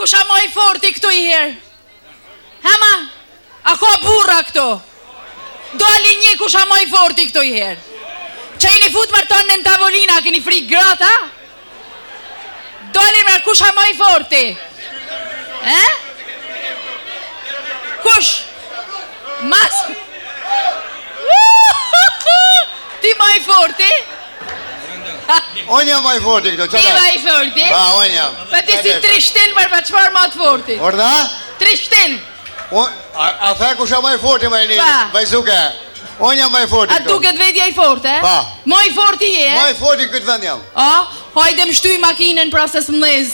kusha moj forti këtu i herë? Hema, a ka burra këtu? Doli një kusha moj forti këtu i herë. Që i një fut mërton në tavolina, keni frik grata? Doli mërë kusha moj forti? Kush? Mas? Ti moj forti? Unë jam maj forti këto, Ti moj forti? Pa, unë jam. Pa ti si 3 shtil për pa qëfar ma të forti? Orda? 3 shtil? A the kusha maj forti, maj një, vajzuke. Unë jam maj forti këto. A duket vetja i forte? Pa. Moj forti je? Maj forti këtë vend jam. Hajde më shtuj makinën pra se s'mlez.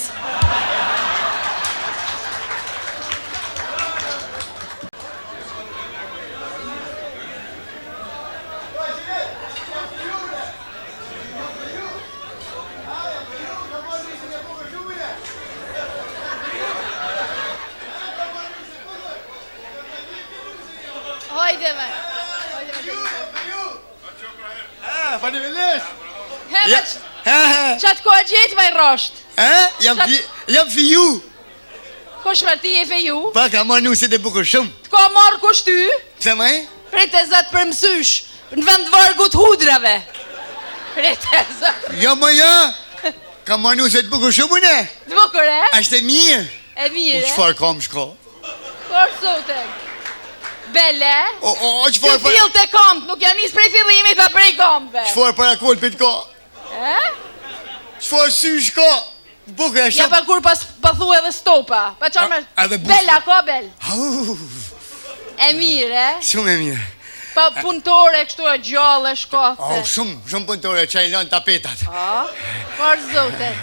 Hajde me. Faleminderit. Qatë koha gjetë vaj rosht? Jam fiju. Kush për ti e feju? Pa, ka marrë nuset e bukur shumë. Të ka marrë kush ty? Pse maj? Prete zëtë për mësysh, në vend vargut hudrave. Prete zëtë. Jo, ma ja. Ka marrë nuset bukur shumë, une. Të bukur, e? Ashtë e mirë. E mirë, e? Qëfar kam shko? Por sote. Bele? Qëfar për... Të e kamt, nuk janë njës prej fillimit, pa prej kampve. Qëfar para kolpit ka? Qëfar sysh ka? Bukur e shumë. Ja pa kur pas thu edhe stopa. Pa qarë me... Bela, ka bel. E mirë, e? Shumë e mirë. Pa punëtore, kështu e gjallë, e shkate. Shumë punëtore, që i lanë tapetat. Por zote.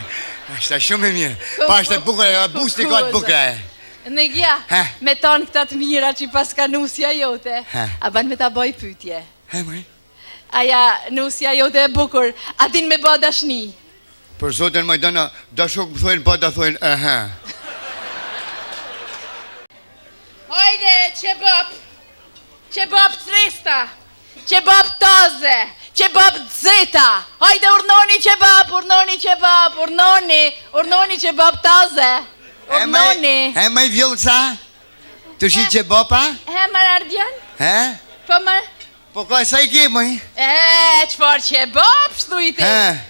Ashtë shumë e mirë. Pa ashtë e bukur e busti ka të bukur e. Në gja, me tonë këta të mira që i pas ka nusja jote, a ban me ta boj pytje. Aja nusja jote e bukur, a din me ba dashni? Për zoten Majdana, dashok më thojnë pa da thojnë Hajde, qebab trista, qebab taze, qebab dzeta. Hajde, urnoni qebab, urnoni qebab taze. Urnoni. He maj vjolca? Të shi qebaba? He mar ardjan? Po mar? Po ka sa i ke maj? Qfar qebab shtujti?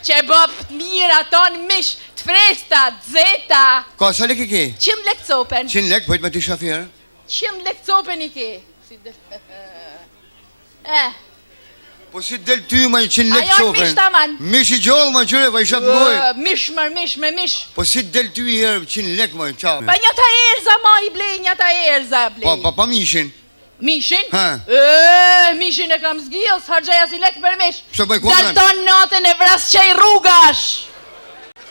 Qebab të mira, ton mish, të fresta, dzeta. Ka sa lek i ke? 100 lek copen. 100 lek, pojt me ty shafirë? 100 lek copen i ke. Po si del ty ma i 100 lek copen? Ajo në mish taman. Mish i gjallë ma qëre, va i shatë mojë. Mish me mish. Po si del ty i herë 100 lek ma i qa? Pa një ta erza ma i blej, një ta erza blej. Pa mishin? Mishin? Mishin e kam zgjil, s'hargjaja si lek për mish. Pse bëj konën? Dalton natën e vras qaj rrugash.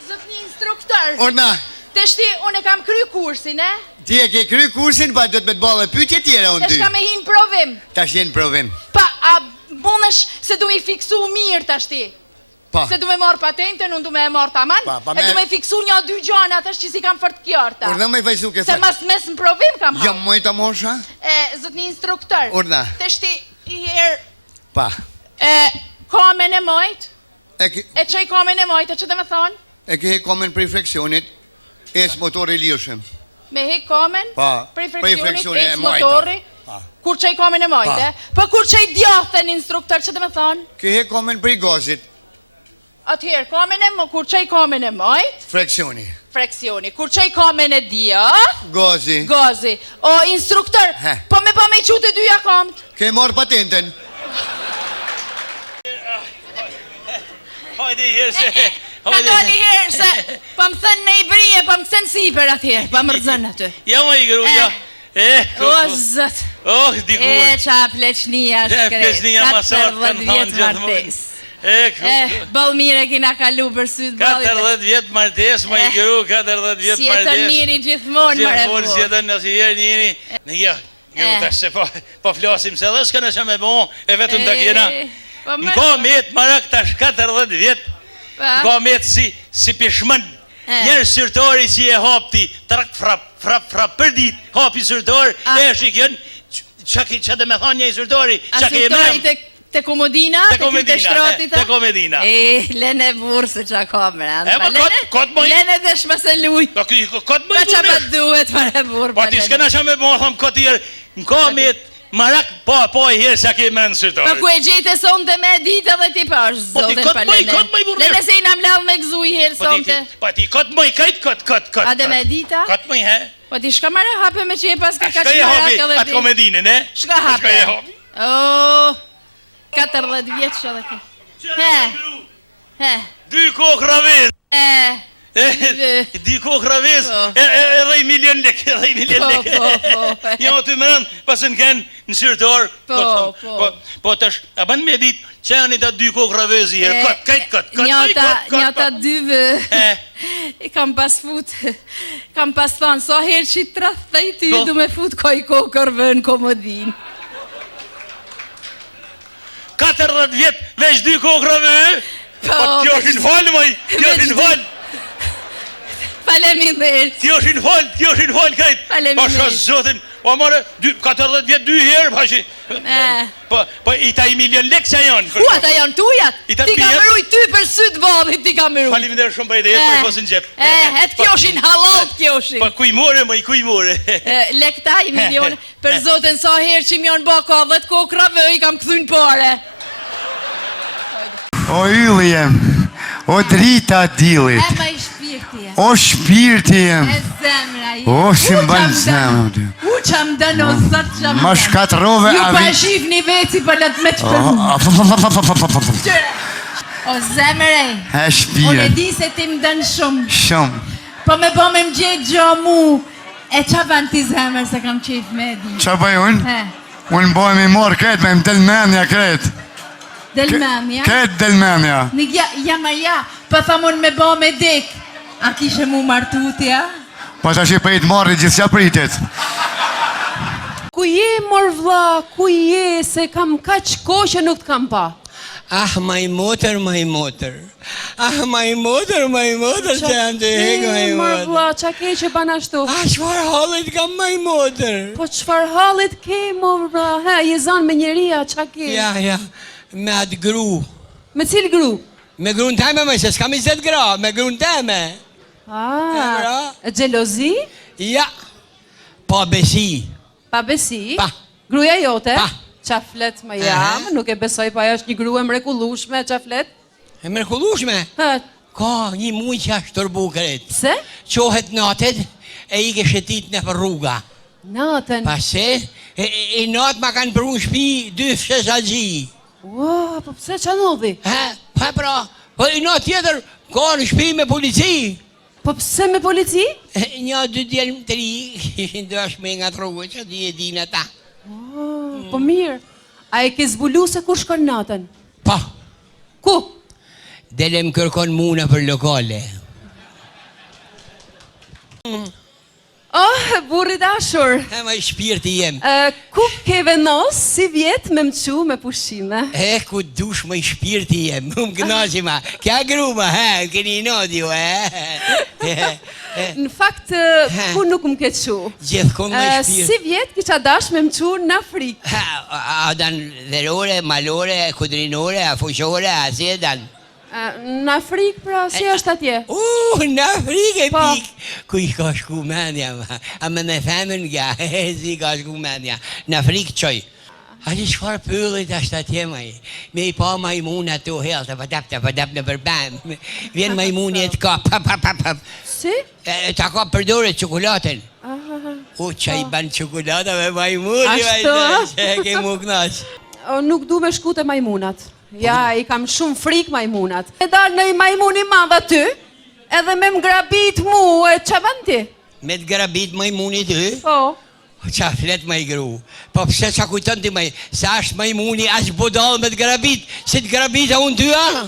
Zët një instruktor. Orna. Të shti, unë e kam kry kursin, e? Ti e ke kry kursin, pa do të me të bale pytje tjera unë ty. Të shka me hin provim. Ta shenë provim. Pa, a munësh se du i fiksu mirë të shti. Pa. Se du me marë patentën, unë du me e marë taman. E du me fiksu një 2 gjana të shtë që si kam fërt kjarta. Orna me i vajzu ke Se mas mes në provim kam hau. Jam mojta mosha? Zët një instruktor. Orna. Të shti, i herë. Pa. Kamen e mojt. E që i kamen e mojt, e që dhe me thonë? E ke he kamen prej freksionit, es motori lirëshem. Me he kamen? Pa. Prej freksionit, es mojta. motori? Kur që i kamen e mojt, e? Pa kur që i djathën instruktor, që dhe me thonë? Ke he kamen prej gazit. Atëherë, kamen e mojt, kur që i kamen e mojt? Freksioni. Freksioni. Kur që i kamen e djath? Gazi. Gazi. O, instruktor, po me i qute dyja kamt? Ke marë patenten. Hajde i herë se... Ka doli herë se... Pa më thënë në i brije, pa më thënë siper atëherë, pa më rëzën atë. Ja më i gruja. O, zët. Dikur. Qa pleçnia shkret. 14 vjetë martes. Bëllë mire kina kalu për sytë bëllit. 14 vjetë martes, më i gru, 14 vjetë martes. Si jetën njëri gjithmonë, mërë Gjithmonë si jetën nësi herë njëri. Në kjo, tash se po flasim se dhe s'ka nëse me bo, e vetëm të kjena. Në ka metë marak tash 14 vjetë. Në ka metë si pishmën. Njerë syrtori si e hapti, trak frap për dit, hapi syrtor, e shikjen, që dhe me thonë një syrtori, që ke e mërëm. Te komodina, te shtrotit. Te komodina. Lene burë se qa ka mërë. Kot moj. Lene dhe shma se luj. Kot moj burë. Pa qa pa duhet mërë burë. Pa ti s'kena qa me bo, thom kot i në kamit, marak, po i herë sa ke me në sërtor. Pa ku e gjejte sonte me ditë dhe ti pash, zotin pa Lene. Kot moj burë. Lene se i nam lavë me gzu i herë sonte. Pa ti kot moj, kajt kot. A dhe me dita? Kot moj, he? Pa ti shka mërë hape me që e pas ka që marak edhe di. Atë komedinin, e? Shka hape? 40 vjeç edhe ke. Dy kokë raviz. Dy kokë raviz. Edhe i milion lek. Jo të më rëndë, pasën kënë në syrtor. Po të është, a banë me ditë, që janë i ta dy kokë raviz i herë. Kajt. Njata dyve. I kam pas fut. Kam pas thonë, so herë që i trathej ty, du me fut koj kokërve në komodin. 40 vjetë, veç dy kokërave, po t'jo është në falë, moj, t'jo është në falë. Faleminderit. T'jo është në falë, kajtë. Faleminderit. Pa shosë zotin, o more, 40 vjetë, 2 herë, pashi. Po i ta i milion lek që janë. Ku ata janë tujat? Ti ka mëruj ty për sytë babit, ti ka mëruj. Faleminderit shumë për i dhe jetë, për posën gjepë. Et kjoshin, halal kjoshin. Po kuj more, moj, kuj more. Lekta i milion, për zotin sa herë që m'jon baka 10 kokërave, i kam këthyn pare. O yli jem, o drita dilit, Ema i shpirti jem, o shpirti jem, e zemra jem, o si mban zemra. U qam dënë o zëtë qam dënë. Ma shkatrove Ju a pa shif një veci për letë me që përru. O zemre, e unë e shpirë, di se ti më dënë shumë, shumë. po me po me më gjithë gjo mu, e qa ban ti zemre se kam qef me di. Qa bëj unë? Unë bojmë i morë kretë, me më delmenja kretë. Delmenja? Kretë delmenja. Në ja, pa thamon me bo me dik, a kishe mu martutja? Po të shi për i të marri gjithë që pritit. Ku je, mor vlla, ku je, se kam kaq kohë që nuk të kam pa. Ah, maj motor. Ah, maj motor, që jam të hekë, maj Mor motor. vlla, qa ke që ban ashtu? Ah, qëfar hallit kam maj motor? Po qëfar hallit ke, mor vlla, je zanë me njeria, qa ke? Ja, me atë gru. Me cilë gru? Me grunë teme, me se s'kam 20 gra, me grunë teme. E gjelozi? Ja, pa besi. Pa besi? Pa. Gruja jote? Pa. Qa flet më jam, nuk e besoj, pa ajo është një gru e mrekullushme, qa flet? E mrekullushme? Ha, Ka një muj që ashtë tërbu kret. pse? Qohet natet e i ke shetit në për rruga. Natën. Pase, i natë ma kanë përru në shpi 2 fshes agji. Ua, po pse qa nodhi? Pa pra, po i natë tjetër ka në shpi me polici. Po pse me polici? Një, 2 djelë, 3, ishin dëshme nga të rrugë, që ti e din ata. Po mirë. A e ke zbulu se kur shkon natën? Pa, Ku? dele më kërkon muna për lokale. Oh, burri dashur. E ma i shpirti jem. Ku ke vendos si vjet me mqu me pushime? Ku dush ma i shpirti jem. Më gënazi ma. Kja gruma, këni nodi ju, Në fakt, ku nuk më ke qu? Gjithkon ma i shpirti. Si vjet kisha dash me mqu në Afrikë? A dan dherore, malore, kudrinore, a fushore, a si e dan? Në Afrikë, pra, si është atje? Në Afrikë e Po. pik. Ku i ka shku mendja, ma. A me me themen nga, si ka shku mendja. Në Afrikë qoj. A që shfar pëllit ashtë atje, maj. Me i pa majmuna të hel, të padap në përbam. Vjen majmuni e të ka, pap. Si? Ta ka përdore qokolatën. Qa i ban qokolata me majmuni, Ashtu, që ke mu knash. Nuk du me shku të majmunat. Ja, i kam shumë frik majmunat. E dalë në i majmuni madha ty, edhe me më grabit mu, e qa ban ti? Me të grabit majmuni ty? Po. Qa flet maj gru? Po pse qa kujton ti maj? Se ashtë majmuni ashtë bodal me të grabit, se të grabit a unë ty, a?